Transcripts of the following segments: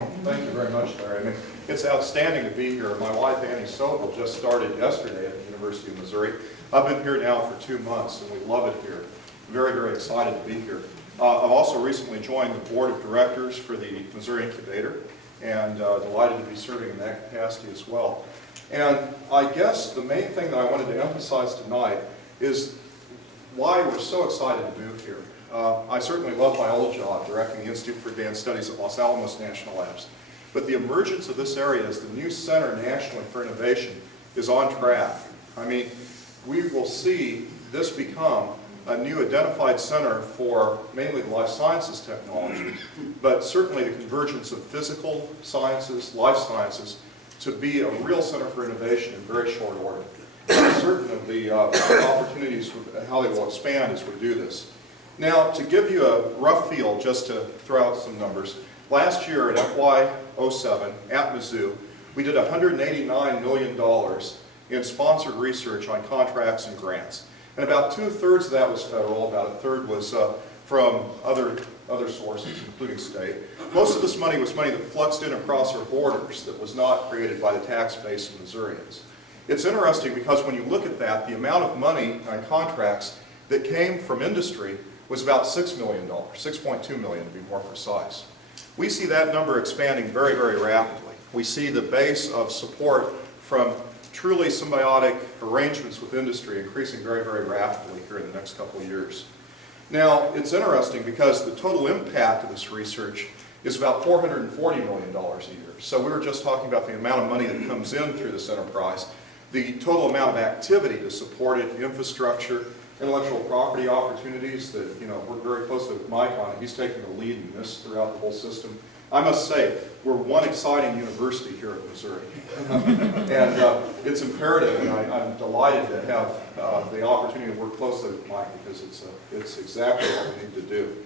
Thank you very much, Larry. I mean, it's outstanding to be here. My wife, Annie Sobel, just started yesterday at the University of Missouri. I've been here now for 2 months, and we love it here. Very, very excited to be here. I've also recently joined the board of directors for the Missouri Incubator, and delighted to be serving in that capacity as well. And I guess the main thing that I wanted to emphasize tonight is why we're so excited to move here. I certainly love my old job directing the Institute for Advanced Studies at Los Alamos National Labs. But the emergence of this area as the new center nationally for innovation is on track. I mean, we will see this become a new identified center for mainly the life sciences technology, but certainly the convergence of physical sciences, life sciences, to be a real center for innovation in very short order. I'm certain of the opportunities, how they will expand as we do this. Now, to give you a rough feel, just to throw out some numbers, last year in FY07 at Mizzou, we did $189 million in sponsored research on contracts and grants. And about 2/3 of that was federal, about 1/3 was from other sources, including state. Most of this money was money that fluxed in across our borders that was not created by the tax base of Missourians. It's interesting because when you look at that, the amount of money on contracts that came from industry was about $6 million, $6.2 million to be more precise. We see that number expanding very, very rapidly. We see the base of support from truly symbiotic arrangements with industry increasing very, very rapidly here in the next couple of years. Now, it's interesting because the total impact of this research is about $440 million a year. So we were just talking about the amount of money that comes in through this enterprise. The total amount of activity to support it, infrastructure, intellectual property opportunities that, work very closely with Mike on. He's taking the lead in this throughout the whole system. I must say, we're one exciting university here at Missouri. And it's imperative, and I'm delighted to have the opportunity to work closely with Mike because it's exactly what we need to do.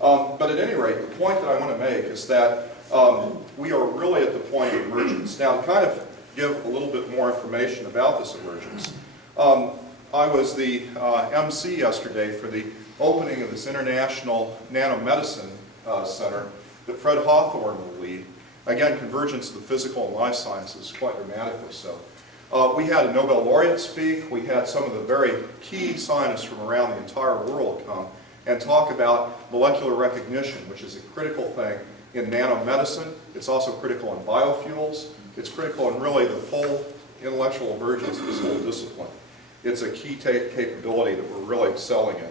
But at any rate, the point that I want to make is that we are really at the point of emergence. Now, to kind of give a little bit more information about this emergence, I was the MC yesterday for the opening of this International Nanomedicine Center that Fred Hawthorne will lead. Again, convergence of the physical and life sciences, quite dramatically so. We had a Nobel laureate speak. We had some of the very key scientists from around the entire world come and talk about molecular recognition, which is a critical thing in nanomedicine. It's also critical in biofuels. It's critical in really the whole intellectual emergence of this whole discipline. It's a key capability that we're really excelling in.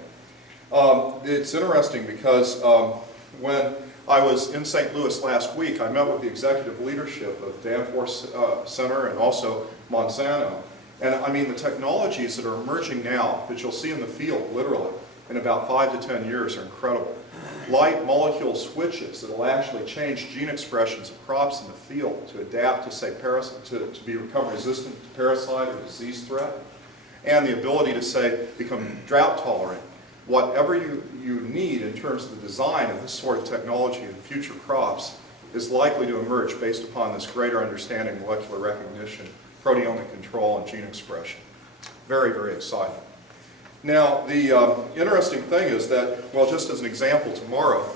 It's interesting because when I was in St. Louis last week, I met with the executive leadership of Danforth Center and also Monsanto. And I mean, the technologies that are emerging now, that you'll see in the field, literally, in about 5 to 10 years are incredible. Light molecule switches that will actually change gene expressions of crops in the field to adapt to, say, to become resistant to parasite or disease threat. And the ability to, say, become drought tolerant. Whatever you need in terms of the design of this sort of technology in future crops is likely to emerge based upon this greater understanding of molecular recognition, proteomic control, and gene expression. Very, very exciting. Now, the interesting thing is that, well, just as an example, tomorrow,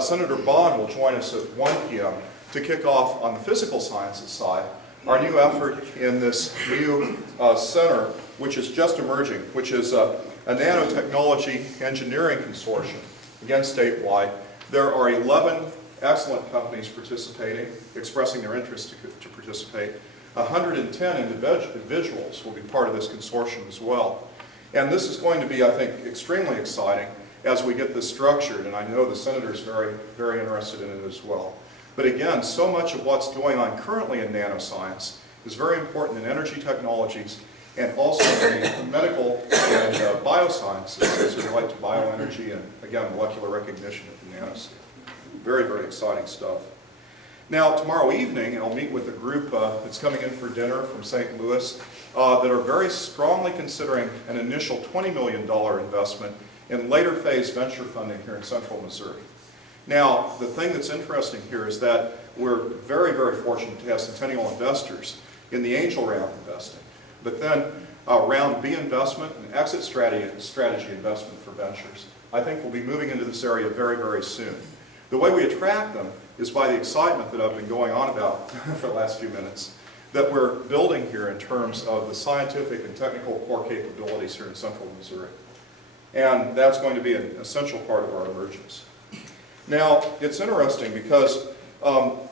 Senator Bond will join us at 1 p.m. to kick off on the physical sciences side our new effort in this new center, which is just emerging, which is a nanotechnology engineering consortium, again statewide. There are 11 excellent companies participating, expressing their interest to participate. 110 individuals will be part of this consortium as well. And this is going to be, I think, extremely exciting as we get this structured, and I know the Senator's very, very interested in it as well. But again, so much of what's going on currently in nanoscience is very important in energy technologies and also in medical and biosciences as we relate to bioenergy and, again, molecular recognition at the nanoscale. Very, very exciting stuff. Now, tomorrow evening, I'll meet with a group that's coming in for dinner from St. Louis that are very strongly considering an initial $20 million investment in later phase venture funding here in central Missouri. Now, the thing that's interesting here is that we're very, very fortunate to have Centennial investors in the angel round investing. But then round B investment and exit strategy investment for ventures, I think we'll be moving into this area very, very soon. The way we attract them is by the excitement that I've been going on about for the last few minutes that we're building here in terms of the scientific and technical core capabilities here in central Missouri. And that's going to be an essential part of our emergence. Now, it's interesting because all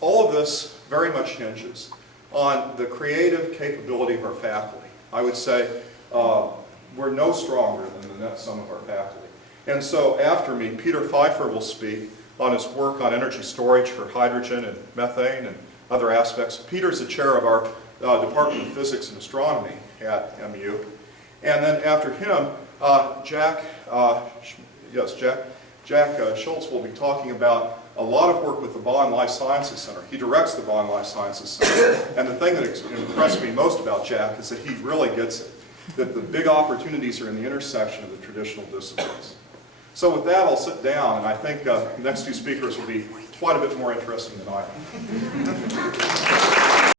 of this very much hinges on the creative capability of our faculty. I would say we're no stronger than the net sum of our faculty. And so after me, Peter Pfeiffer will speak on his work on energy storage for hydrogen and methane and other aspects. Peter's the chair of our Department of Physics and Astronomy at MU. And then after him, Jack Schultz will be talking about a lot of work with the Bond Life Sciences Center. He directs the Bond Life Sciences Center. And the thing that impressed me most about Jack is that he really gets it, that the big opportunities are in the intersection of the traditional disciplines. So with that, I'll sit down, and I think the next two speakers will be quite a bit more interesting than I am.